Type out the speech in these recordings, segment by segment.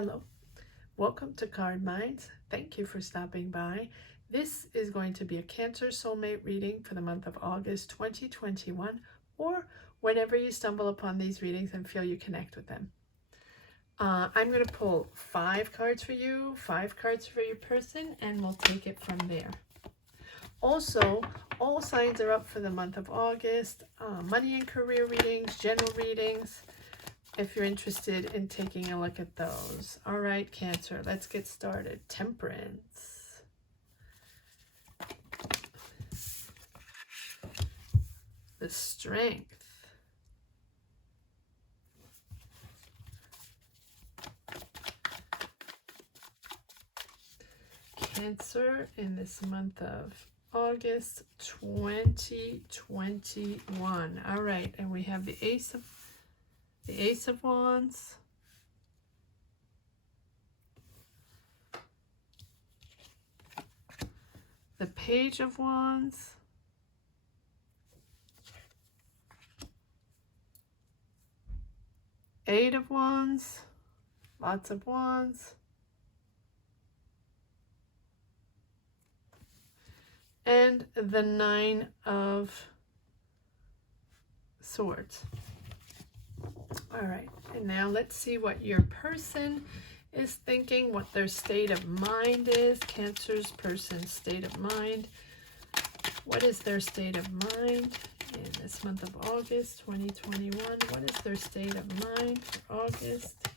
Hello, welcome to Card Minds. Thank you for stopping by. This is going to be a Cancer soulmate reading for the month of August 2021, or whenever you stumble upon these readings and feel you connect with them. I'm going to pull 5 cards for you, 5 cards for your person, and we'll take it from there. Also, all signs are up for the month of August. Money and career readings, general readings, if you're interested in taking a look at those. All right, Cancer, let's get started. Temperance. The Strength. Cancer in this month of August 2021. All right, and we have the Ace of Wands, the Page of Wands, Eight of Wands, lots of wands, and the Nine of Swords. All right, and now let's see what your person is thinking, what their state of mind is. Cancer's person's state of mind. What is their state of mind in this month of August 2021? What is their state of mind for August?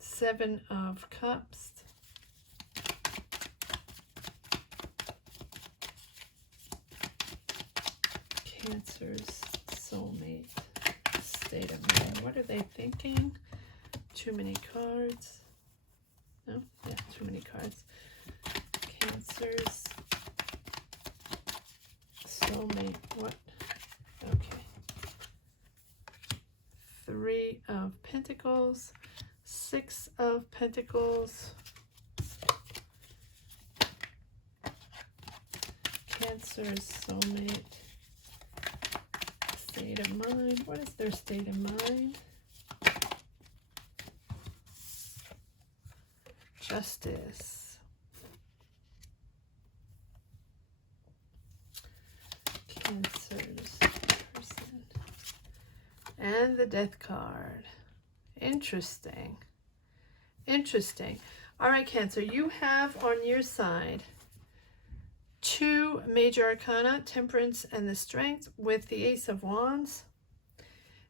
7 of Cups. Cancer's soulmate state of mind. What are they thinking? Too many cards. No? Yeah, too many cards. Cancer's soulmate. What? Okay. 3 of Pentacles. 6 of Pentacles. Cancer's soulmate state of mind. What is their state of mind? Justice. Cancer's person. And the Death card. Interesting. Interesting. All right, Cancer, you have on your side 2 major arcana, Temperance and the Strength, with the Ace of Wands.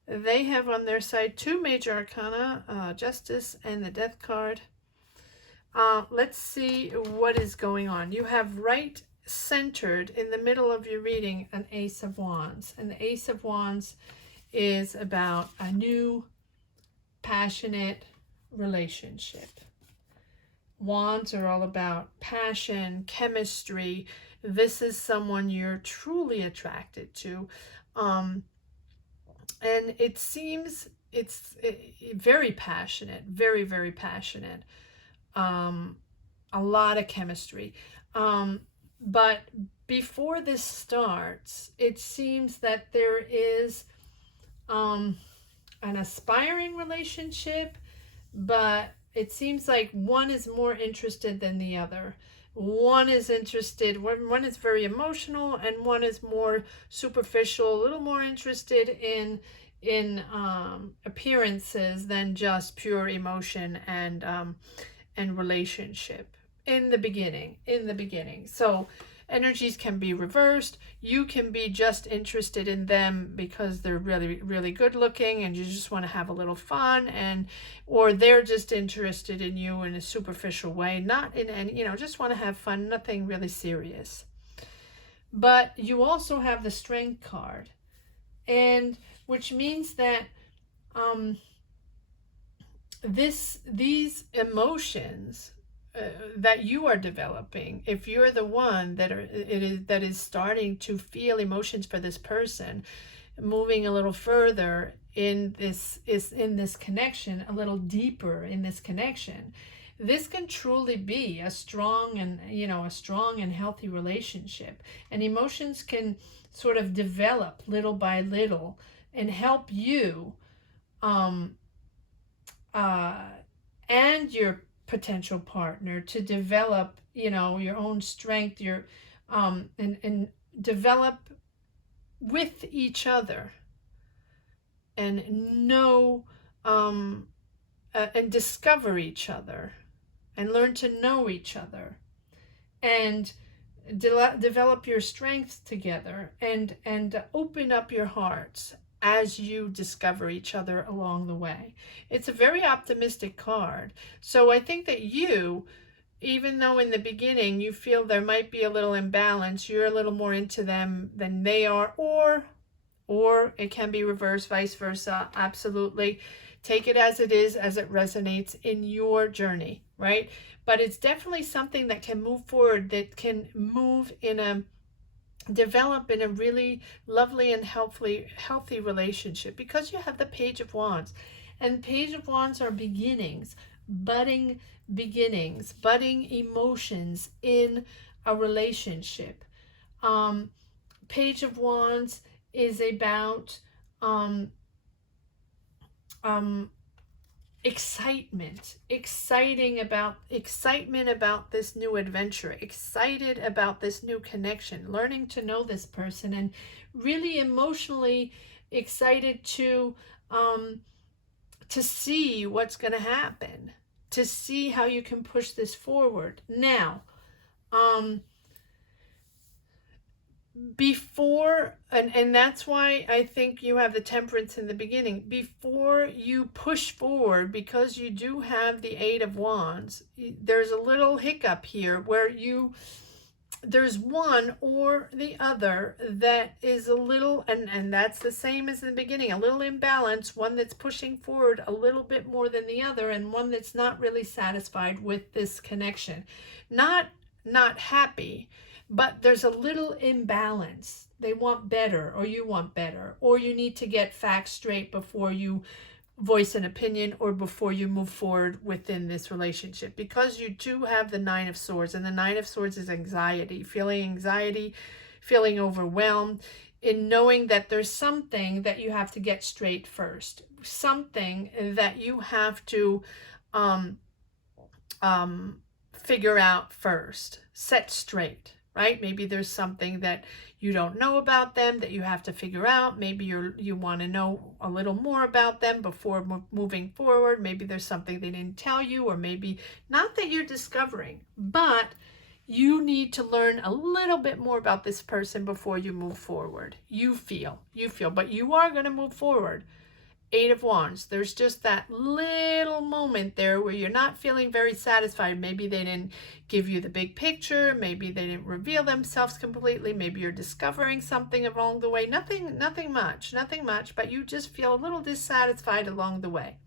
They have on their side 2 major arcana, Justice and the Death card. Let's see what is going on. You have right centered in the middle of your reading an Ace of Wands. And the Ace of Wands is about a new, passionate relationship. Wands are all about passion, chemistry. This is someone you're truly attracted to. And it seems it's very passionate, very, very passionate. A lot of chemistry. But before this starts, it seems that there is an aspiring relationship, but it seems like one is more interested than the other. One is interested, one is very emotional, and one is more superficial, a little more interested in appearances than just pure emotion and relationship in the beginning. So energies can be reversed. You can be just interested in them because they're really, really good looking and you just want to have a little fun, or they're just interested in you in a superficial way, not in any, just want to have fun, nothing really serious. But you also have the Strength card, and which means that these emotions that you are developing, if you're the one that is starting to feel emotions for this person, moving a little further in this connection, a little deeper in this connection, this can truly be a strong and healthy relationship. And emotions can sort of develop little by little and help you and your potential partner to develop, your own strength, and develop with each other, and know, and discover each other, and learn to know each other, and develop your strengths together, and open up your hearts as you discover each other along the way. It's a very optimistic card. So I think that you, even though in the beginning you feel there might be a little imbalance, you're a little more into them than they are, or it can be reversed, vice versa. Absolutely. Take it as it is, as it resonates in your journey, right? But it's definitely something that can move forward, that can develop in a really lovely and healthy relationship, because you have the Page of Wands. And Page of Wands are beginnings, budding emotions in a relationship. Page of Wands is about excitement about this new adventure, excited about this new connection, learning to know this person, and really emotionally excited to see what's going to happen, to see how you can push this forward. Now, before, and that's why I think you have the Temperance in the beginning, before you push forward, because you do have the Eight of Wands, there's a little hiccup here where there's one or the other that is a little, and that's the same as in the beginning, a little imbalance, one that's pushing forward a little bit more than the other, and one that's not really satisfied with this connection. Not happy, but there's a little imbalance. They want better, or you want better, or you need to get facts straight before you voice an opinion, or before you move forward within this relationship, because you do have the Nine of Swords, and the Nine of Swords is anxiety, feeling overwhelmed, in knowing that there's something that you have to get straight first, something that you have to figure out first, set straight. Right? Maybe there's something that you don't know about them that you have to figure out. Maybe you want to know a little more about them before moving forward. Maybe there's something they didn't tell you, or maybe not that you're discovering, but you need to learn a little bit more about this person before you move forward. You feel, but you are going to move forward. Eight of Wands. There's just that little moment there where you're not feeling very satisfied. Maybe they didn't give you the big picture. Maybe they didn't reveal themselves completely. Maybe you're discovering something along the way. Nothing much, but you just feel a little dissatisfied along the way.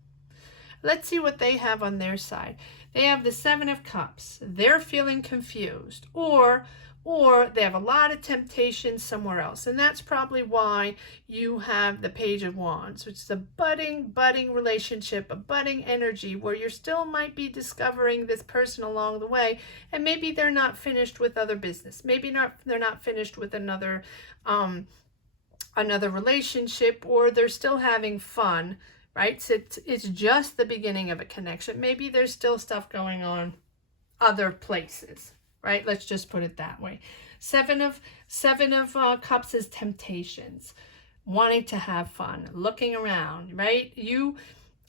Let's see what they have on their side. They have the Seven of Cups. They're feeling confused, or they have a lot of temptation somewhere else. And that's probably why you have the Page of Wands, which is a budding relationship, a budding energy, where you still might be discovering this person along the way. And maybe they're not finished with other business. Maybe they're not finished with another relationship, or they're still having fun, right? So it's just the beginning of a connection. Maybe there's still stuff going on other places. Right? Let's just put it that way. Seven of Cups is temptations, wanting to have fun, looking around, right?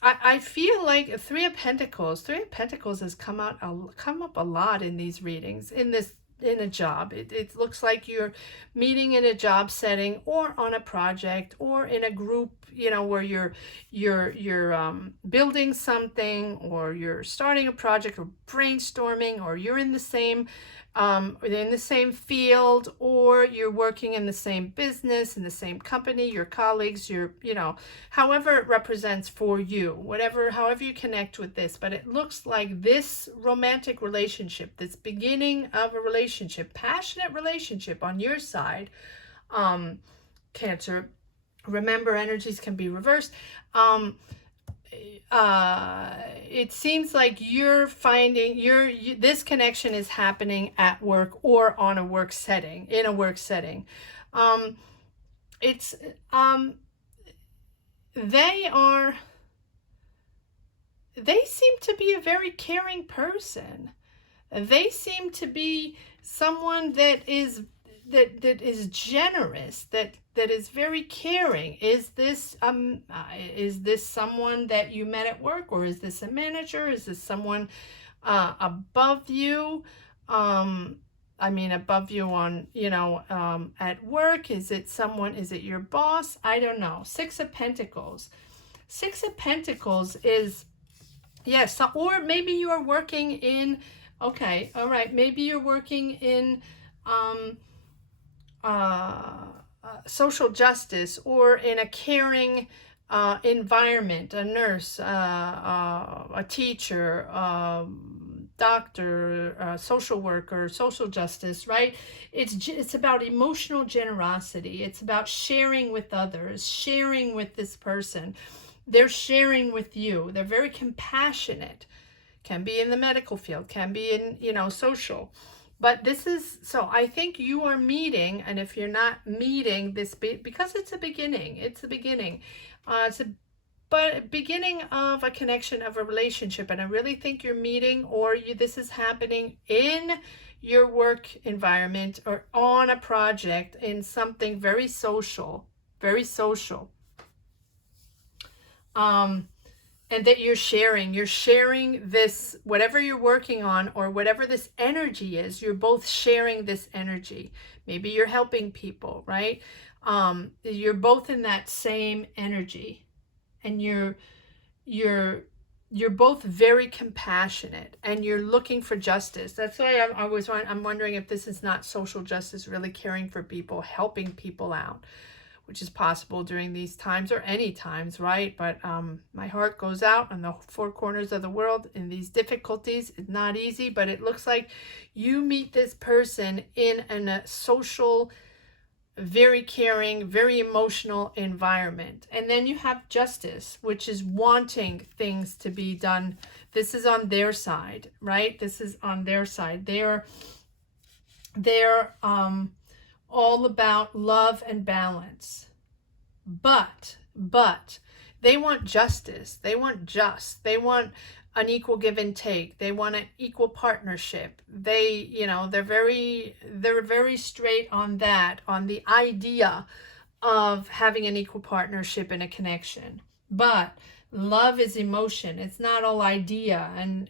I feel like Three of Pentacles has come up a lot in these readings, in a job. It looks like you're meeting in a job setting, or on a project, or in a group, where you're building something, or you're starting a project, or brainstorming, or you're in the same field, or you're working in the same business, in the same company, your colleagues, however it represents for you, however you connect with this. But it looks like this romantic relationship, this beginning of a relationship, passionate relationship on your side, Cancer. Remember, energies can be reversed. It seems like you're finding this connection is happening at work, or on a work setting, in a work setting. They are they seem to be a very caring person. They seem to be someone that is generous, that is very caring. Is this someone that you met at work, or is this a manager? Is this someone above you? I mean, above you on, at work? Is it someone, is it your boss? I don't know. Six of Pentacles. Six of Pentacles is, yes, or maybe you are working in, okay, all right, maybe you're working in social justice, or in a caring environment, a nurse, a teacher, doctor, social worker, social justice, right? It's about emotional generosity. It's about sharing with others, sharing with this person. They're sharing with you. They're very compassionate. Can be in the medical field, can be in, social. But this is, so I think you are meeting, and if you're not meeting this, because it's a beginning, it's a beginning. It's a beginning of a connection, of a relationship. And I really think you're meeting, or this is happening in your work environment, or on a project, in something very social, very social. And that you're sharing this, whatever you're working on, or whatever this energy is, you're both sharing this energy. Maybe you're helping people, right? You're both in that same energy, and you're both very compassionate, and you're looking for justice. That's why I'm wondering if this is not social justice, really caring for people, helping people out, which is possible during these times, or any times, right? But my heart goes out on the four corners of the world in these difficulties. It's not easy, but it looks like you meet this person in a social, very caring, very emotional environment. And then you have justice, which is wanting things to be done. This is on their side, right? This is on their side. They're all about love and balance. But they want justice. They want they want an equal give and take. They want an equal partnership. They're very straight on that, on the idea of having an equal partnership and a connection. But love is emotion. It's not all idea, and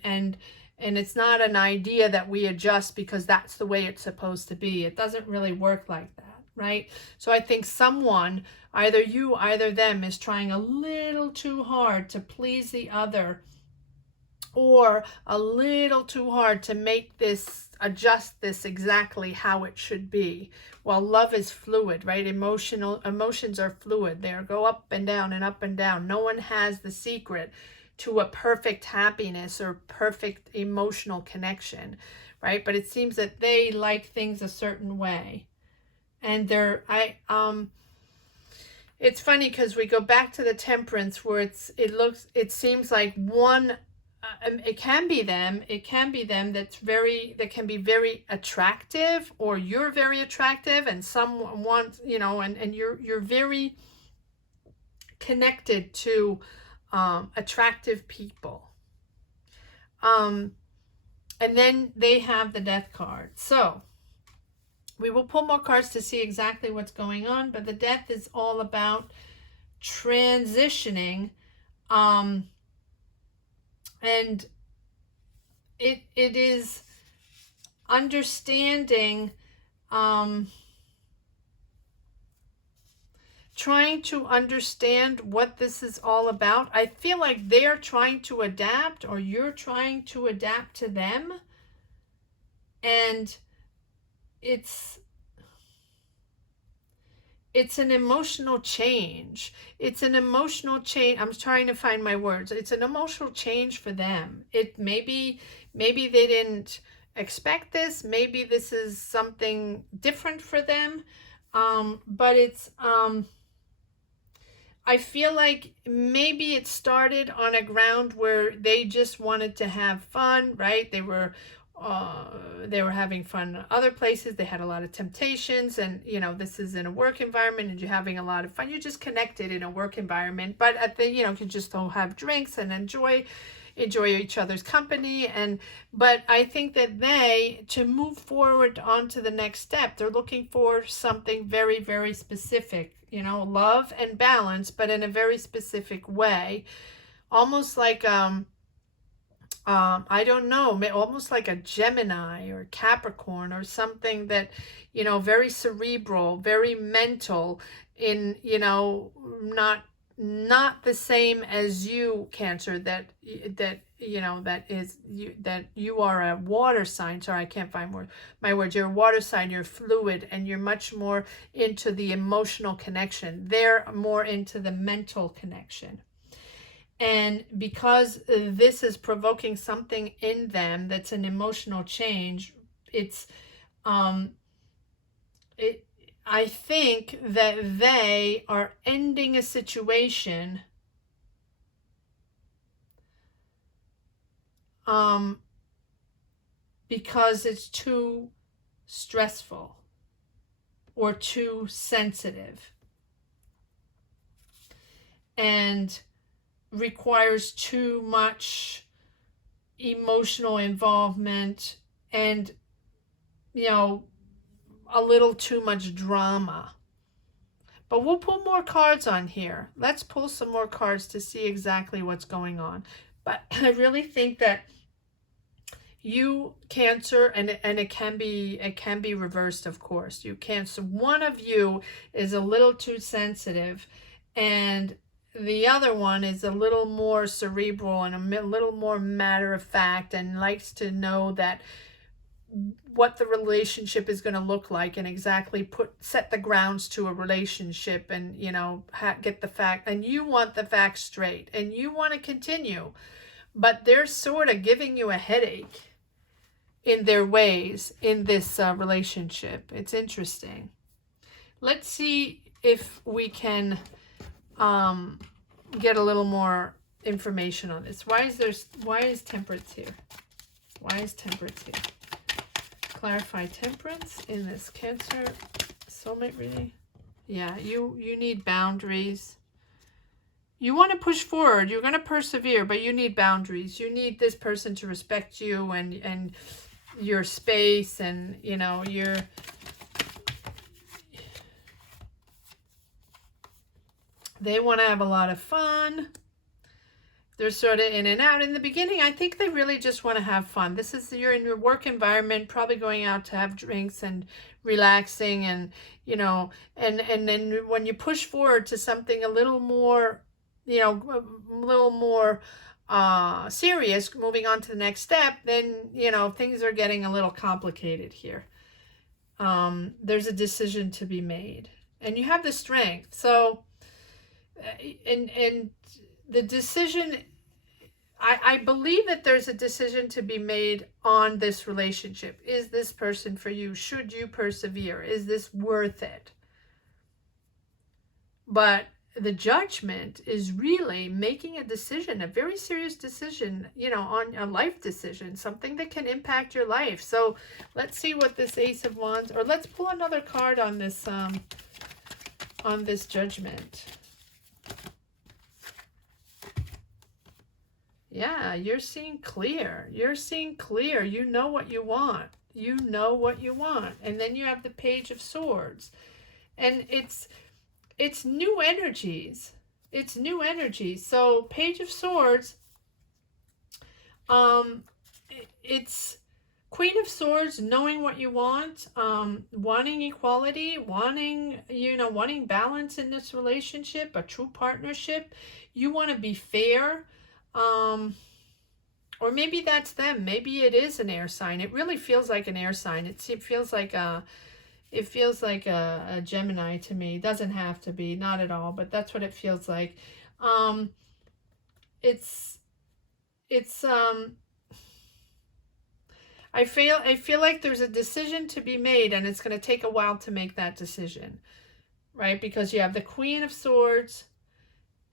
it's not an idea that we adjust because that's the way it's supposed to be. It doesn't really work like that, right? So I think someone, either you, either them, is trying a little too hard to please the other, or a little too hard to make this, adjust this exactly how it should be. Well, love is fluid, right? Emotions are fluid. They go up and down and up and down. No one has the secret to a perfect happiness or perfect emotional connection, right? But it seems that they like things a certain way. And it's funny because we go back to the Temperance, where it seems like one, it can be them that can be very attractive, or you're very attractive, and someone wants, and you're very connected to attractive people. And then they have the Death card. So we will pull more cards to see exactly what's going on, but the Death is all about transitioning, and it is understanding, trying to understand what this is all about. I feel like they're trying to adapt, or you're trying to adapt to them. And it's an emotional change. It's an emotional change. I'm trying to find my words. It's an emotional change for them. Maybe they didn't expect this. Maybe this is something different for them. But it's, I feel like maybe it started on a ground where they just wanted to have fun, right? They were they were having fun other places. They had a lot of temptations, and this is in a work environment, and you're having a lot of fun. You're just connected in a work environment, but at the you can just don't have drinks and enjoy each other's company. But I think that to move forward on to the next step, they're looking for something very, very specific, love and balance, but in a very specific way, almost like I don't know, almost like a Gemini or Capricorn or something that, very cerebral, very mental, in, not the same as you, Cancer, that you are a water sign. Sorry, I can't find my words. You're a water sign, you're fluid, and you're much more into the emotional connection. They're more into the mental connection. And because this is provoking something in them that's an emotional change, I think that they are ending a situation because it's too stressful or too sensitive and requires too much emotional involvement and a little too much drama. But we'll pull more cards on here. Let's pull some more cards to see exactly what's going on. But I really think that you, Cancer, and it can be reversed, of course. You, Cancer, one of you is a little too sensitive, and the other one is a little more cerebral and a little more matter of fact, and likes to know that what the relationship is going to look like, and exactly set the grounds to a relationship, and get the fact, and you want the facts straight, and you want to continue, but they're sort of giving you a headache in their ways in this relationship. It's interesting. Let's see if we can get a little more information on this. Why is Temperance here? Why is Temperance here? Clarify Temperance in this Cancer soulmate reading. Yeah, you need boundaries. You want to push forward. You're going to persevere, but you need boundaries. You need this person to respect you and your space, and they want to have a lot of fun. They're sort of in and out. In the beginning, I think they really just want to have fun. You're in your work environment, probably going out to have drinks and relaxing, and and then when you push forward to something a little more, serious, moving on to the next step, then things are getting a little complicated here. There's a decision to be made, and you have the strength. So and the decision, I believe that there's a decision to be made on this relationship. Is this person for you? Should you persevere? Is this worth it? But the Judgment is really making a decision, a very serious decision, on a life decision, something that can impact your life. So let's see what this Ace of Wands, or let's pull another card on this Judgment. Yeah, you're seeing clear. You're seeing clear. You know what you want. You know what you want. And then you have the Page of Swords. And it's new energies. It's new energies. So Page of Swords, it's Queen of Swords, knowing what you want, wanting equality, wanting balance in this relationship, a true partnership. You want to be fair. Or maybe that's them. Maybe it is an air sign. It really feels like an air sign. It feels like a Gemini to me. It doesn't have to be, not at all, but that's what it feels like. I feel like there's a decision to be made, and it's going to take a while to make that decision, right? Because you have the Queen of Swords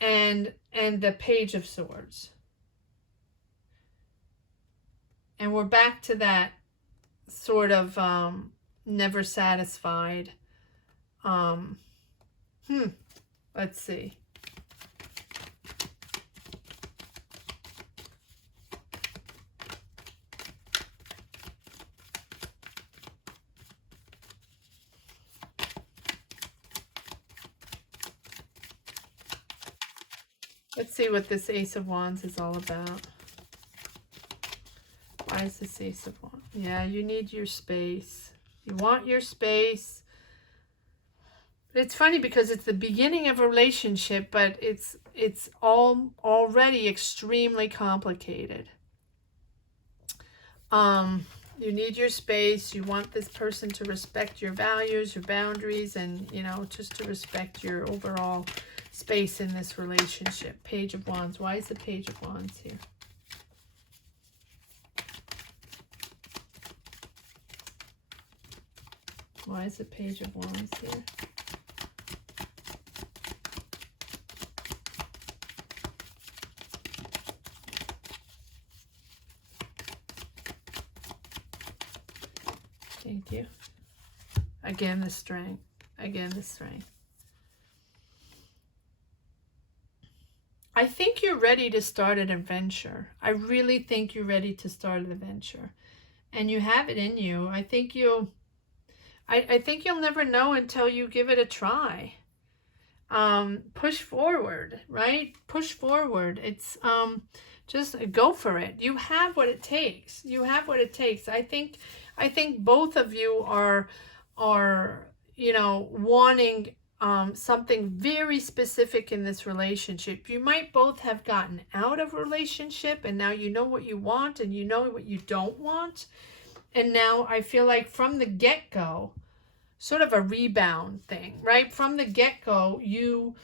and the Page of Swords. And we're back to that sort of never satisfied. Let's see. Let's see what this Ace of Wands is all about. Why is this Ace of Wands? Yeah, you need your space. You want your space. It's funny because it's the beginning of a relationship, but it's all already extremely complicated. You need your space. You want this person to respect your values, your boundaries, and, you know, just to respect your overall space in this relationship. Page of Wands. Why is the Page of Wands here? Why is the Page of Wands here? Thank you. Again, the strength. Again, the strength. I think you're ready to start an adventure. I really think you're ready to start an adventure. And you have it in you. I think you'll never know until you give it a try. Push forward, right? Push forward. It's just go for it. You have what it takes. You have what it takes. I think both of you are you know, wanting something very specific in this relationship. You might both have gotten out of a relationship and now you know what you want and you know what you don't want. And now I feel like from the get-go, sort of a rebound thing, right? From the get-go, you're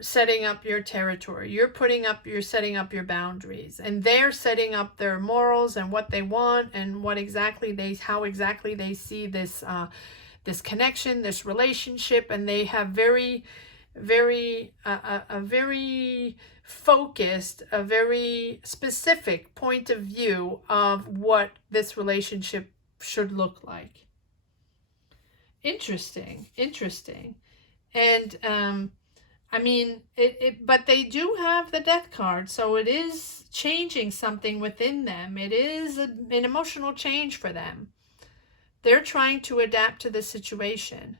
setting up your territory. You're setting up your boundaries, and they're setting up their morals and what they want and how exactly they see this this connection, this relationship, and they have very focused, a very specific point of view of what this relationship should look like. Interesting. And I mean, but they do have the Death card, so it is changing something within them. It is an emotional change for them. They're trying to adapt to the situation.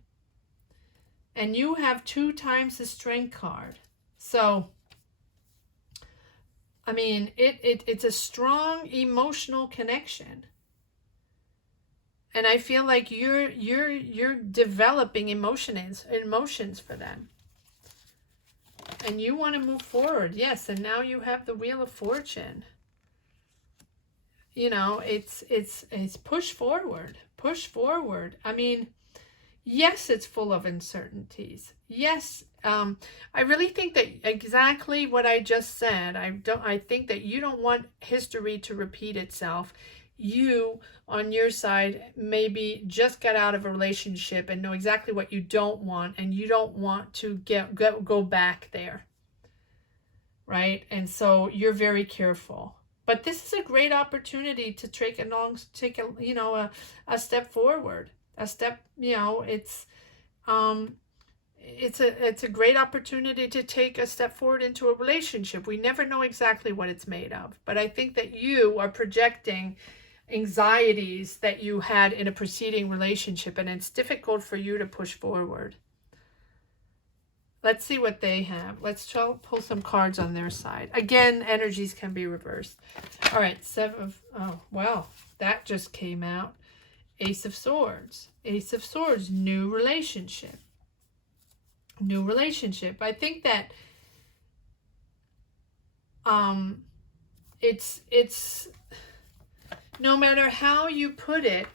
And you have 2 times the Strength card. So, I mean, it's a strong emotional connection. And I feel like you're developing emotions for them. And you want to move forward. Yes, and now you have the Wheel of Fortune. You know, it's push forward. Push forward. I mean, yes, it's full of uncertainties. Yes, I really think that exactly what I just said. I think that you don't want history to repeat itself. You, on your side, maybe just got out of a relationship and know exactly what you don't want, and you don't want to go back there, right? And so you're very careful. But this is a great opportunity to take a step forward. A step, you know, it's a great opportunity to take a step forward into a relationship. We never know exactly what it's made of, but I think that you are projecting anxieties that you had in a preceding relationship, and it's difficult for you to push forward. Let's see what they have. Let's try to pull some cards on their side. Again, energies can be reversed. All right, oh, well, that just came out. Ace of Swords. Ace of Swords, new relationship. New relationship. I think that it's no matter how you put it,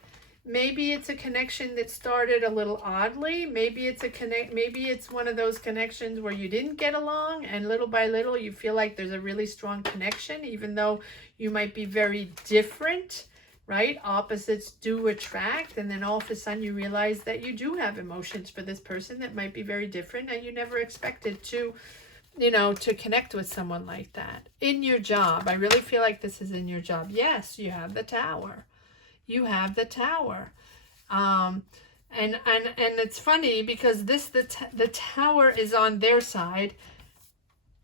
maybe it's a connection that started a little oddly. Maybe it's one of those connections where you didn't get along, and little by little you feel like there's a really strong connection, even though you might be very different, right? Opposites do attract, and then all of a sudden you realize that you do have emotions for this person that might be very different, and you never expected to you know, to connect with someone like that. In your job, I really feel like this is in your job. Yes, you have the Tower. You have the Tower. And it's funny because the Tower is on their side.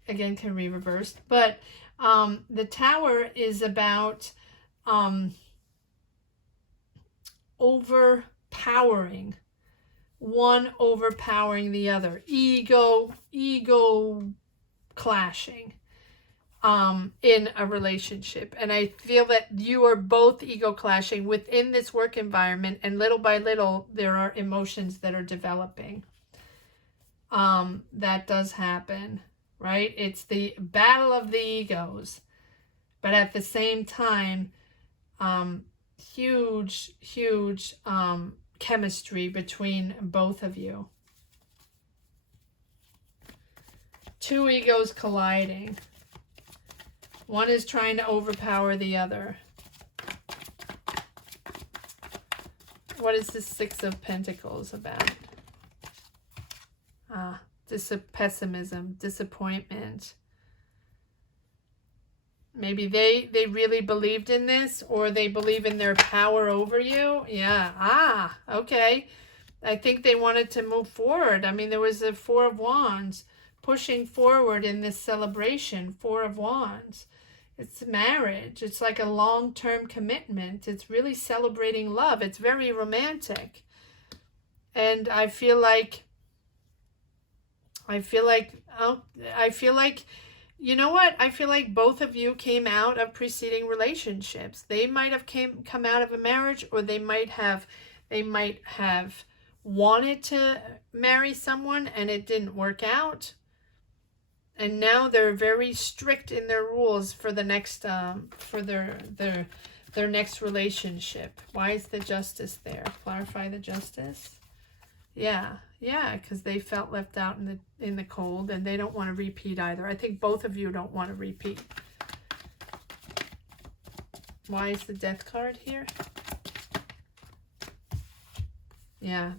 Again, can be reversed. But the Tower is about overpowering. One overpowering the other. Ego clashing in a relationship. And I feel that you are both ego clashing within this work environment, and little by little there are emotions that are developing. That does happen, right? It's the battle of the egos, but at the same time, huge chemistry between both of you. Two egos colliding. One is trying to overpower the other. What is the Six of Pentacles about? Pessimism, disappointment. Maybe they really believed in this, or they believe in their power over you. Yeah. Okay. I think they wanted to move forward. I mean, there was a Four of Wands pushing forward in this celebration. Four of Wands. It's marriage. It's like a long-term commitment. It's really celebrating love. It's very romantic. And I feel like, you know what? I feel like both of you came out of preceding relationships. They might have come out of a marriage, or they might have wanted to marry someone and it didn't work out. And now they're very strict in their rules for the next for their next relationship. Why is the Justice there? Clarify the Justice. Yeah, because they felt left out in the cold, and they don't want to repeat either. I think both of you don't want to repeat. Why is the Death card here? Yeah,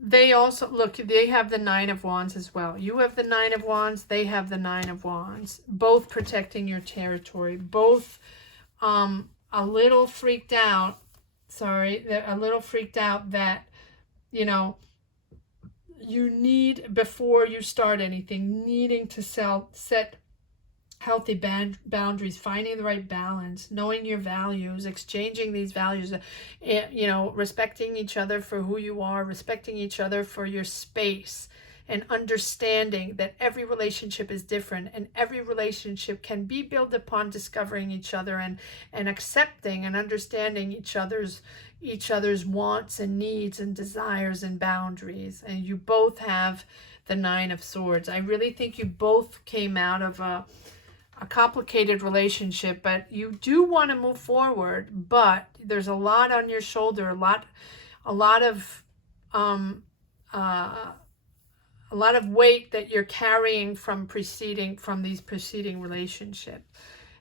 they also, look, they have the Nine of Wands as well. You have the Nine of Wands, they have the Nine of Wands. Both protecting your territory. Both a little freaked out. Sorry, they're a little freaked out that, you know, you need, before you start anything, needing to set healthy boundaries, finding the right balance, knowing your values, exchanging these values, you know, respecting each other for who you are, respecting each other for your space, and understanding that every relationship is different, and every relationship can be built upon discovering each other and accepting and understanding each other's wants and needs and desires and boundaries. And you both have the Nine of Swords. I really think you both came out of a complicated relationship, but you do want to move forward, but there's a lot on your shoulder, a lot of weight that you're carrying from these preceding relationships.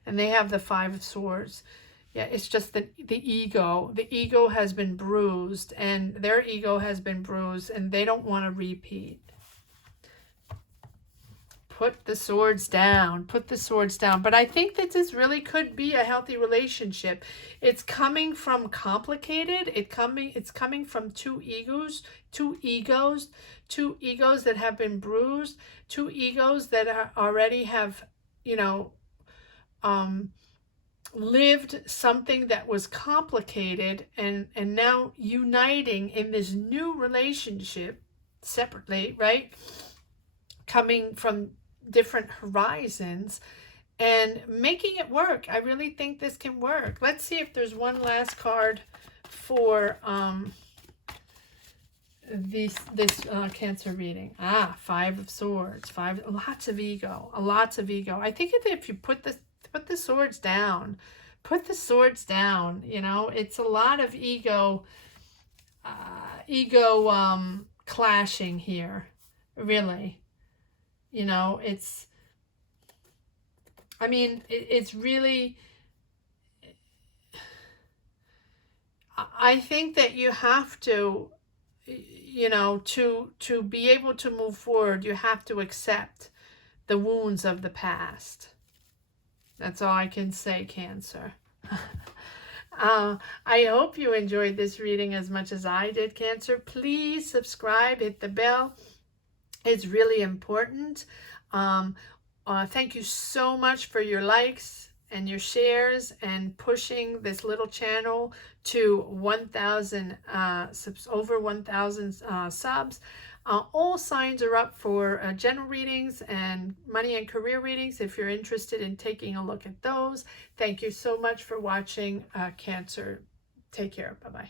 And they have the Five of Swords. Yeah, it's just the ego has been bruised, and their ego has been bruised, and they don't want to repeat. Put the swords down. Put the swords down. But I think that this really could be a healthy relationship. It's coming from complicated. It's coming from two egos that have been bruised, two egos that already have, you know, lived something that was complicated, and now uniting in this new relationship separately, right? Coming from different horizons and making it work. I really think this can work. Let's see if there's one last card for this Cancer reading. Five of Swords. Lots of ego. I think if you put the swords down, you know, it's a lot of ego clashing here, really. You know, it's really, I think that you have to, you know, to be able to move forward, you have to accept the wounds of the past. That's all I can say, Cancer. I hope you enjoyed this reading as much as I did, Cancer. Please subscribe, hit the bell. It's really important. Thank you so much for your likes and your shares and pushing this little channel to 1,000 over 1,000 subs. All signs are up for general readings and money and career readings if you're interested in taking a look at those. Thank you so much for watching, Cancer. Take care. Bye-bye.